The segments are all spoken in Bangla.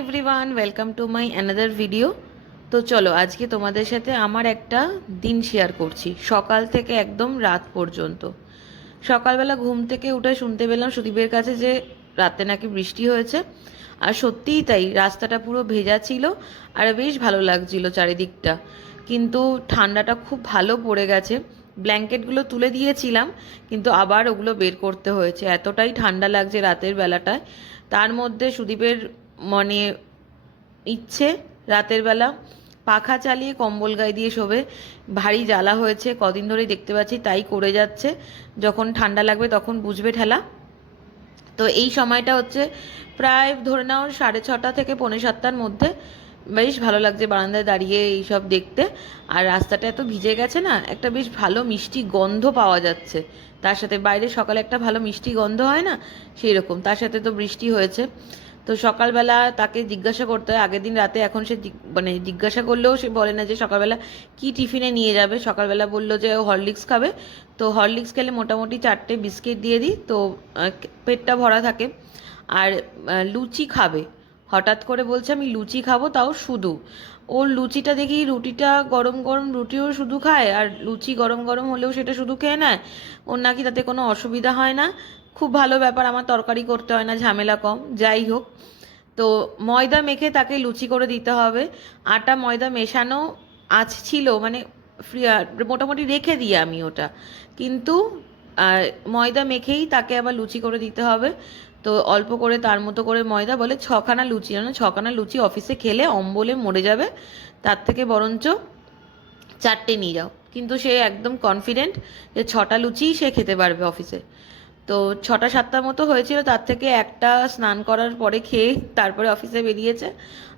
Everyone, welcome to my another video. তো চলো আজকে তোমাদের সাথে আমার একটা দিন শেয়ার করছি, সকাল থেকে একদম রাত পর্যন্ত। সকালবেলা ঘুম থেকে উঠে শুনতে পেলাম সুদীপের কাছে যে রাতে নাকি বৃষ্টি হয়েছে। আর সত্যিই তাই, রাস্তাটা পুরো ভেজা ছিল আর বেশ ভালো লাগছিল চারিদিকটা। কিন্তু ঠান্ডাটা খুব ভালো পড়ে গেছে। ব্ল্যাঙ্কেটগুলো তুলে দিয়েছিলাম, কিন্তু আবার ওগুলো বের করতে হয়েছে, এতটাই ঠান্ডা লাগছে রাতের বেলাটায়। তার মধ্যে সুদীপের মানে ইচ্ছে রাতের বেলা পাখা চালিয়ে কম্বল গায়ে দিয়ে শোবে। ভারী জ্বালা হয়েছে, কদিন ধরেই দেখতে পাচ্ছি তাই করে যাচ্ছে। যখন ঠান্ডা লাগবে তখন বুঝবে ঠেলা। তো এই সময়টা হচ্ছে প্রায় ধরে নাও 6:30 থেকে 6:45-7টার মধ্যে। বেশ ভালো লাগছে বারান্দায় দাঁড়িয়ে এইসব দেখতে। আর রাস্তাটা এত ভিজে গেছে না, একটা বেশ ভালো মিষ্টি গন্ধ পাওয়া যাচ্ছে। তার সাথে বাইরে সকালে একটা ভালো মিষ্টি গন্ধ হয় না, সেই রকম। তার সাথে তো বৃষ্টি হয়েছে। তো সকালবেলা তাকে জিজ্ঞাসা করতে হয় আগের দিন রাতে, এখন সে মানে জিজ্ঞাসা করলেও সে বলে না যে সকালবেলা কি টিফিনে নিয়ে যাবে। সকালবেলা বললো যে হরলিক্স খাবে, তো হরলিক্স খেলে মোটামুটি 4টে বিস্কিট দিয়ে দিই, তো পেটটা ভরা থাকে। আর লুচি খাবে, হঠাৎ করে বলছে আমি লুচি খাবো, তাও শুধু। ওর লুচিটা দেখি, রুটিটা গরম গরম রুটিও শুধু খায়, আর লুচি গরম গরম হলেও সেটা শুধু খেয়ে নেয়। ওর নাকি তাতে কোনো অসুবিধা হয় না। খুব ভালো ব্যাপার, আমার তরকারি করতে হয় না, ঝামেলা কম। যাই হোক, তো ময়দা মেখে তাকে লুচি করে দিতে হবে। আটা ময়দা মেশানো ছিল, মানে মোটামুটি রেখে দিই আমি ওটা, কিন্তু ময়দা মেখেই তাকে আবার লুচি করে দিতে হবে। তো অল্প করে তার মতো করে ময়দা, বলে 6খানা লুচি, জানো 6খানা লুচি অফিসে খেলে অম্বলে মরে যাবে, তার থেকে বরঞ্চ 4টে নিয়ে যাও। কিন্তু সে একদম কনফিডেন্ট যে 6টা লুচিই সে খেতে পারবে অফিসে। তো 6টা 7টার মতো হয়েছিল, তার থেকে একটা স্নান করার পরে খেয়ে তারপরে অফিসে বেরিয়েছে।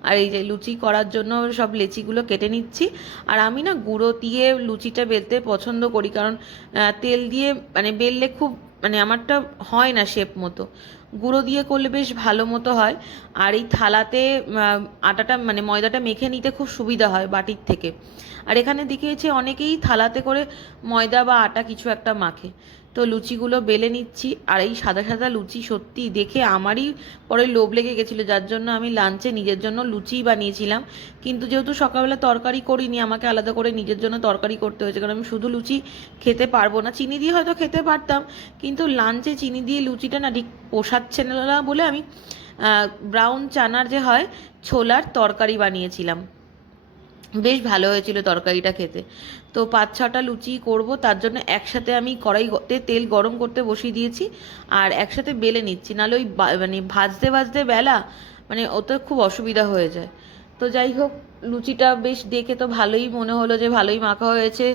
আর এই যে লুচি করার জন্য সব লেচিগুলো কেটে নিচ্ছি। আর আমি না গুঁড়ো দিয়ে লুচিটা বেলতে পছন্দ করি, কারণ তেল দিয়ে মানে বেললে খুব মানে আমারটা হয় না শেপ মতো। গুঁড়ো দিয়ে করলে বেশ ভালো মতো হয়। আর এই থালাতে আটাটা মানে ময়দাটা মেখে নিতে খুব সুবিধা হয় বাটির থেকে। আর এখানে দেখিয়েছে অনেকেই থালাতে করে ময়দা বা আটা কিছু একটা মাখে। তো লুচিগুলো বেলে নিচ্ছি। আর এই সাদা সাদা লুচি সত্যি দেখে আমারই পরে লোভ লেগে গেছিলো, যার জন্য আমি লাঞ্চে নিজের জন্য লুচিই বানিয়েছিলাম। কিন্তু যেহেতু সকালবেলা তরকারি করিনি, আমাকে আলাদা করে নিজের জন্য তরকারি করতে হয়েছে, কারণ আমি শুধু লুচি খেতে পারবো না। চিনি দিয়ে হয়তো খেতে পারতাম, কিন্তু লাঞ্চে চিনি দিয়ে লুচিটা না ঠিক পোষাচ্ছে না বলে আমি ব্রাউন চানার যে হয় ছোলার তরকারি বানিয়েছিলাম। বেশ ভালো হয়েছিল তরকারিটা খেতে। তো 5-6টা লুচি করব, তার জন্য একসাথে আমি কড়াইতে তেল গরম করতে বসিয়ে দিয়েছি। আর একসাথে বেলে নিচ্ছি, নাহলে ওই মানে ভাজতে ভাজতে বেলা মানে ওতে খুব অসুবিধা হয়ে যায়। তো যাই হোক, লুচিটা বেশ দেখে তো ভালোই মনে হলো যে ভালোই মাখা হয়েছে।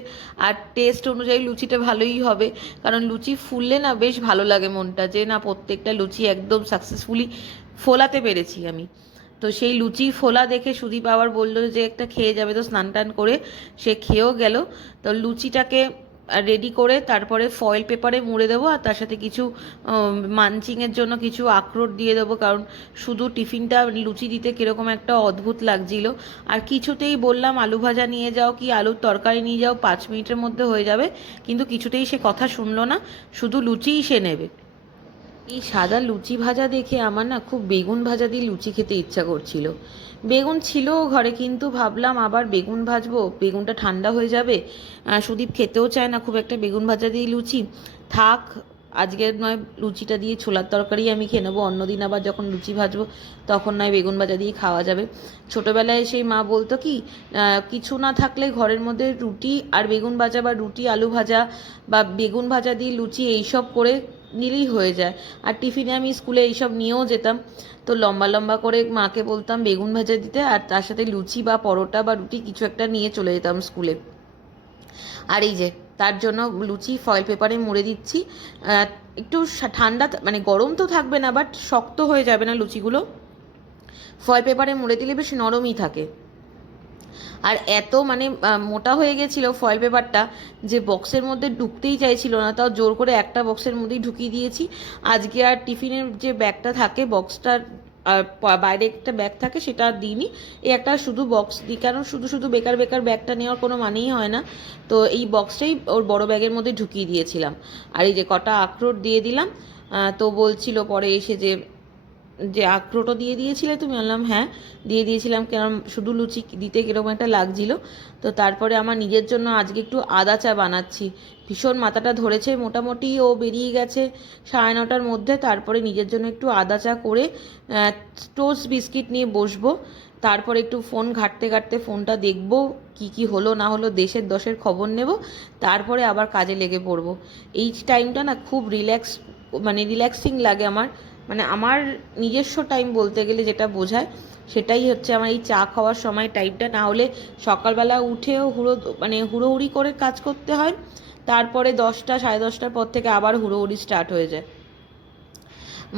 আর টেস্ট অনুযায়ী লুচিটা ভালোই হবে, কারণ লুচি ফুললে না বেশ ভালো লাগে মনটা, যে না প্রত্যেকটা লুচি একদম সাকসেসফুলি ফোলাতে পেরেছি আমি। তো সেই লুচি ফোলা দেখে সুদীপ আবার বললো যে একটা খেয়ে যাবে, তো স্নান টান করে সে খেয়েও গেল। তো লুচিটাকে রেডি করে তারপরে ফয়েল পেপারে মুড়ে দেবো, আর তার সাথে কিছু মানচিংয়ের জন্য কিছু আখরোট দিয়ে দেবো, কারণ শুধু টিফিনটা লুচি দিতে কীরকম একটা অদ্ভুত লাগছিল। আর কিছুতেই বললাম আলু ভাজা নিয়ে যাও কি আলুর তরকারি নিয়ে যাও, 5 মিনিটের মধ্যে হয়ে যাবে, কিন্তু কিছুতেই সে কথা শুনলো না, শুধু লুচিই সে নেবে। এই সাদা লুচি ভাজা দেখে আমার না খুব বেগুন ভাজা দিয়ে লুচি খেতে ইচ্ছা করছিল। বেগুন ছিল ঘরে, কিন্তু ভাবলাম আবার বেগুন ভাজবো, বেগুনটা ঠান্ডা হয়ে যাবে। সুদীপ খেতেও চায় না খুব একটা বেগুন ভাজা দিয়ে লুচি। থাক, আজকের নয় লুচিটা দিয়ে ছোলার তরকারি আমি খেয়ে নেবো, অন্যদিন আবার যখন লুচি ভাজবো তখন নয় বেগুন ভাজা দিয়ে খাওয়া যাবে। ছোটোবেলায় সেই মা বলতো কি, কিছু না থাকলে ঘরের মধ্যে রুটি আর বেগুন ভাজা, বা রুটি আলু ভাজা, বা বেগুন ভাজা দিয়ে লুচি এইসব করে নিলেই হয়ে যায়। আর টিফিনে আমি স্কুলে এইসব নিয়েও যেতাম। তো লম্বা লম্বা করে মাকে বলতাম বেগুন ভাজা দিতে, আর তার সাথে লুচি বা পরোটা বা রুটি কিছু একটা নিয়ে চলে যেতাম স্কুলে। আর এই যে তার জন্য লুচি ফয়েল পেপারে মুড়ে দিচ্ছি। একটু ঠান্ডা মানে গরম তো থাকবে না, বাট শক্ত হয়ে যাবে না লুচিগুলো। ফয়েল পেপারে মুড়ে দিলে বেশ নরমই থাকে। আর এত মানে মোটা হয়ে গেছিলো ফয়েল পেপারটা, যে বক্সের মধ্যে ঢুকতেই চাইছিল না, তাও জোর করে একটা বক্সের মধ্যেই ঢুকিয়ে দিয়েছি। আজকে আর টিফিনের যে ব্যাগটা থাকে বক্সটার, আর বাইরে একটা ব্যাগ থাকে সেটা আর দিইনি, এই একটা শুধু বক্স দিই, কারণ শুধু শুধু বেকার বেকার ব্যাগটা নেওয়ার কোনো মানেই হয় না। তো এই বক্সটাই ওর বড় ব্যাগের মধ্যে ঢুকিয়ে দিয়েছিলাম। আর এই যে কটা আখরোট দিয়ে দিলাম। তো বলছিল পরে এসে যে যে আখরোটও দিয়ে দিয়েছিলে তুমি? বললাম হ্যাঁ দিয়ে দিয়েছিলাম, কারণ শুধু লুচি দিতে কীরকম একটা লাগছিল। তো তারপরে আমার নিজের জন্য আজকে একটু আদা চা বানাচ্ছি। ভীষণ মাথাটা ধরেছে, মোটামুটি ও বেরিয়ে গেছে 9:30টার মধ্যে। তারপরে নিজের জন্য একটু আদা চা করে টোস্ট বিস্কিট নিয়ে বসবো। তারপরে একটু ফোন ঘাঁটতে ঘাঁটতে ফোনটা দেখবো কি কি হলো না হলো, দেশের দশের খবর নেব, তারপরে আবার কাজে লেগে পড়বো। এই টাইমটা না খুব রিল্যাক্সিং লাগে আমার, মানে আমার নিজস্ব টাইম বলতে গেলে যেটা বোঝায় সেটাই হচ্ছে আমার এই চা খাওয়ার সময় টাইমটা। না হলে সকালবেলা উঠেও হুড়োহুড়ি করে কাজ করতে হয়, তারপরে 10টা 10:30টার পর থেকে আবার হুড়োহুড়ি স্টার্ট হয়ে যায়।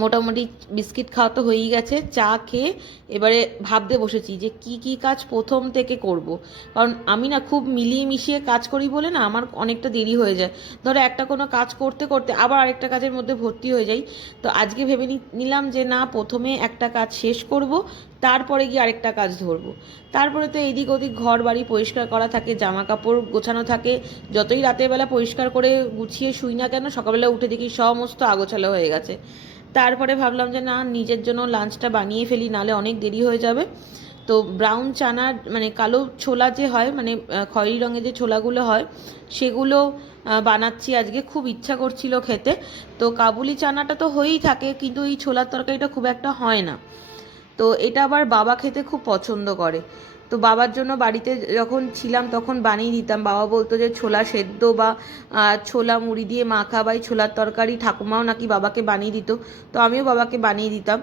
মোটামুটি বিস্কিট খাওয়া তো হয়েই গেছে, চা খেয়ে এবারে ভাবতে বসেছি যে কি কি কাজ প্রথম থেকে করব। কারণ আমি না খুব মিলিয়ে মিশিয়ে কাজ করি বলে না আমার অনেকটা দেরি হয়ে যায়। ধরো একটা কোনো কাজ করতে করতে আবার আরেকটা কাজের মধ্যে ভর্তি হয়ে যাই। তো আজকে ভেবে নিলাম যে না, প্রথমে একটা কাজ শেষ করব, তারপরে গিয়ে আরেকটা কাজ ধরবো। তারপরে তো এদিক ওদিক ঘর বাড়ি পরিষ্কার করা থাকে, জামা কাপড় গোছানো থাকে। যতই রাতের বেলা পরিষ্কার করে গুছিয়ে শুই না কেন, সকালবেলা উঠে দেখি সমস্ত আগোছালো হয়ে গেছে। তারপরে ভাবলাম যে না, নিজের জন্য লাঞ্চটা বানিয়ে ফেলি, নাহলে অনেক দেরি হয়ে যাবে। তো ব্রাউন চানার কালো ছোলা যে হয়, খয়েরি রঙের যে ছোলাগুলো হয় সেগুলো বানাচ্ছি আজকে। খুব ইচ্ছা করছিল খেতে। তো কাবুলি চানাটা তো হয়েই থাকে, কিন্তু এই ছোলার তরকারিটা খুব একটা হয় না। তো এটা আবার বাবা খেতে খুব পছন্দ করে। তো বাবার জন্য বাড়িতে যখন ছিলাম তখন বানিয়ে দিতাম। বাবা বলতো যে ছোলা সেদ্ধ বা ছোলা মুড়ি দিয়ে মাখা বা ছোলার তরকারি ঠাকুমাও নাকি বাবাকে বানিয়ে দিত। তো আমিও বাবাকে বানিয়ে দিতাম।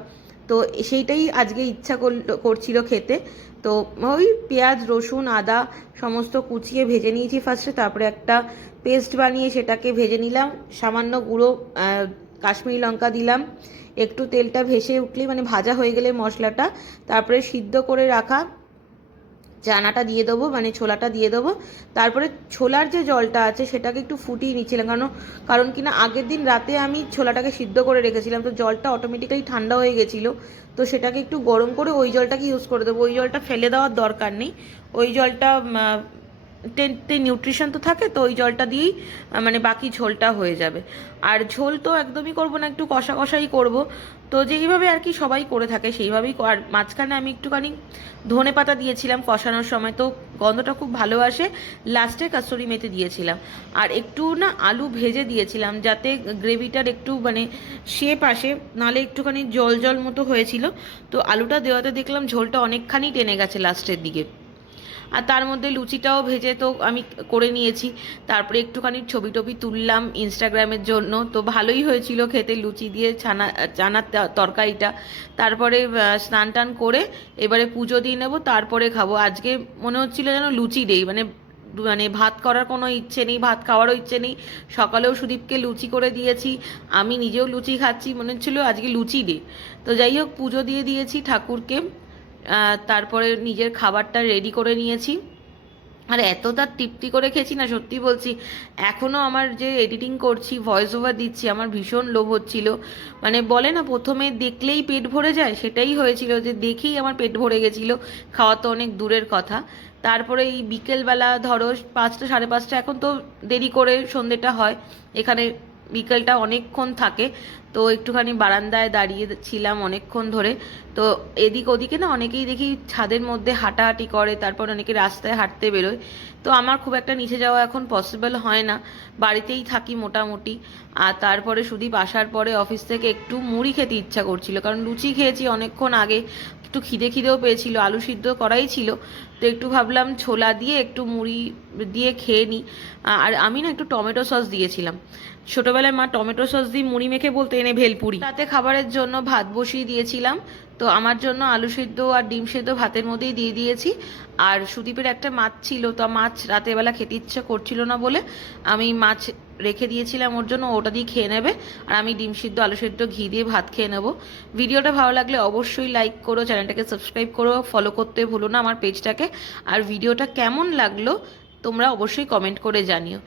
তো সেইটাই আজকে ইচ্ছা করছিল খেতে। তো ওই পেঁয়াজ রসুন আদা সমস্ত কুচিয়ে ভেজে নিয়েছি ফার্স্টে, তারপরে একটা পেস্ট বানিয়ে সেটাকে ভেজে নিলাম। সামান্য গুঁড়ো কাশ্মীরি লঙ্কা দিলাম। একটু তেলটা ভেসে উঠলেই ভাজা হয়ে গেলে মশলাটা, তারপরে সিদ্ধ করে রাখা চানাটা দিয়ে দেবো, ছোলাটা দিয়ে দেবো। তারপরে ছোলার যে জলটা আছে সেটাকে একটু ফুটিয়ে নিচ্ছিলাম, কারণ কিনা আগের দিন রাতে আমি ছোলাটাকে সিদ্ধ করে রেখেছিলাম, তো জলটা অটোমেটিক্যালি ঠান্ডা হয়ে গেছিলো। তো সেটাকে একটু গরম করে ওই জলটাকে ইউজ করে দেবো। ওই জলটা ফেলে দেওয়ার দরকার নেই, ওই জলটা নিউট্রিশন তো থাকে, তো ওই জলটা দিয়েই বাকি ঝোলটা হয়ে যাবে। আর ঝোল তো একদমই করব না, একটু কষা কষাই করব। তো যেইভাবে আর কি সবাই করে থাকে সেইভাবেই। আর মাঝখানে আমি একটুখানি ধনে পাতা দিয়েছিলাম কষানোর সময়, তো গন্ধটা খুব ভালো আসে। লাস্টে কাসুরি মেথি দিয়েছিলাম। আর একটু না আলু ভেজে দিয়েছিলাম, যাতে গ্রেভিটার একটু শেপ আসে, নাহলে একটুখানি জল জল মতো হয়েছিল। তো আলুটা দেওয়াতে দেখলাম ঝোলটা অনেকখানি টেনে গেছে লাস্টের দিকে। আর তার মধ্যে লুচিটাও ভেজে তো আমি করে নিয়েছি। তারপরে একটুখানি ছবি টবি তুললাম ইনস্টাগ্রামের জন্য। তো ভালোই হয়েছিল খেতে লুচি দিয়ে চানার তরকারিটা। তারপরে স্নান টান করে এবারে পুজো দিয়ে নেবো, তারপরে খাবো। আজকে মনে হচ্ছিল যেন লুচি ডেই, ভাত করার কোনো ইচ্ছে নেই, ভাত খাওয়ারও ইচ্ছে নেই। সকালেও সুদীপকে লুচি করে দিয়েছি, আমি নিজেও লুচি খাচ্ছি, মনে হচ্ছিল আজকে লুচি ডে। তো যাই হোক, পুজো দিয়ে দিয়েছি ঠাকুরকে। তারপরে নিজের খাবারটা রেডি করে নিয়েছি। আর এতটা তৃপ্তি করে খেয়েছি না, সত্যি বলছি। এখনও আমার যে এডিটিং করছি, ভয়েস ওভার দিচ্ছি, আমার ভীষণ লোভ হচ্ছিল। বলে না প্রথমে দেখলেই পেট ভরে যায়, সেটাই হয়েছিল, যে দেখেই আমার পেট ভরে গেছিলো। খাওয়া তো অনেক দূরের কথা। তারপরে এই বিকেলবেলা ধরো 5টা 5:30, এখন তো দেরি করে সন্ধ্যেটা হয় এখানে, বিকেলটা অনেকক্ষণ থাকে। তো একটুখানি বারান্দায় দাঁড়িয়ে ছিলাম অনেকক্ষণ ধরে। তো এদিক ওদিকে না অনেকেই দেখি ছাদের মধ্যে হাঁটাহাঁটি করে, তারপর অনেকে রাস্তায় হাঁটতে বেরোয়। তো আমার খুব একটা নিচে যাওয়া এখন পসিবল হয় না, বাড়িতেই থাকি মোটামুটি। আর তারপরে সুদীপ আসার পরে অফিস থেকে একটু মুড়ি খেতে ইচ্ছা করছিল, কারণ লুচি খেয়েছি অনেকক্ষণ আগে, একটু খিদেও পেয়েছিল, আলু সিদ্ধ করাই ছিল। তো একটু ভাবলাম ছোলা দিয়ে একটু মুড়ি দিয়ে খেয়ে নিই। আর আমি না একটু টমেটো সস দিয়েছিলাম। ছোটোবেলায় মা টমেটো সস দিয়ে মুড়ি মেখে বলতে এনে ভেলপুরি। রাতে খাবারের জন্য ভাত বসিয়ে দিয়েছিলাম। তো আমার জন্য আলু সিদ্ধ আর ডিম সিদ্ধ ভাতের মধ্যেই দিয়ে দিয়েছি। আর সুদীপের একটা মাছ ছিল, তো মাছ রাতের বেলা খেতে ইচ্ছা করছিল না বলে আমি মাছ রেখে দিয়েছিলাম ওর জন্য, ওটা দিয়ে খেয়ে নেবে। আর আমি ডিম সিদ্ধ আলু সিদ্ধ ঘি দিয়ে ভাত খেয়ে নেবো। ভিডিওটা ভালো লাগলে অবশ্যই লাইক করো, চ্যানেলটাকে সাবস্ক্রাইব করো, ফলো করতে ভুলো না আমার পেজটাকে। আর ভিডিওটা কেমন লাগলো তোমরা অবশ্যই কমেন্ট করে জানিও।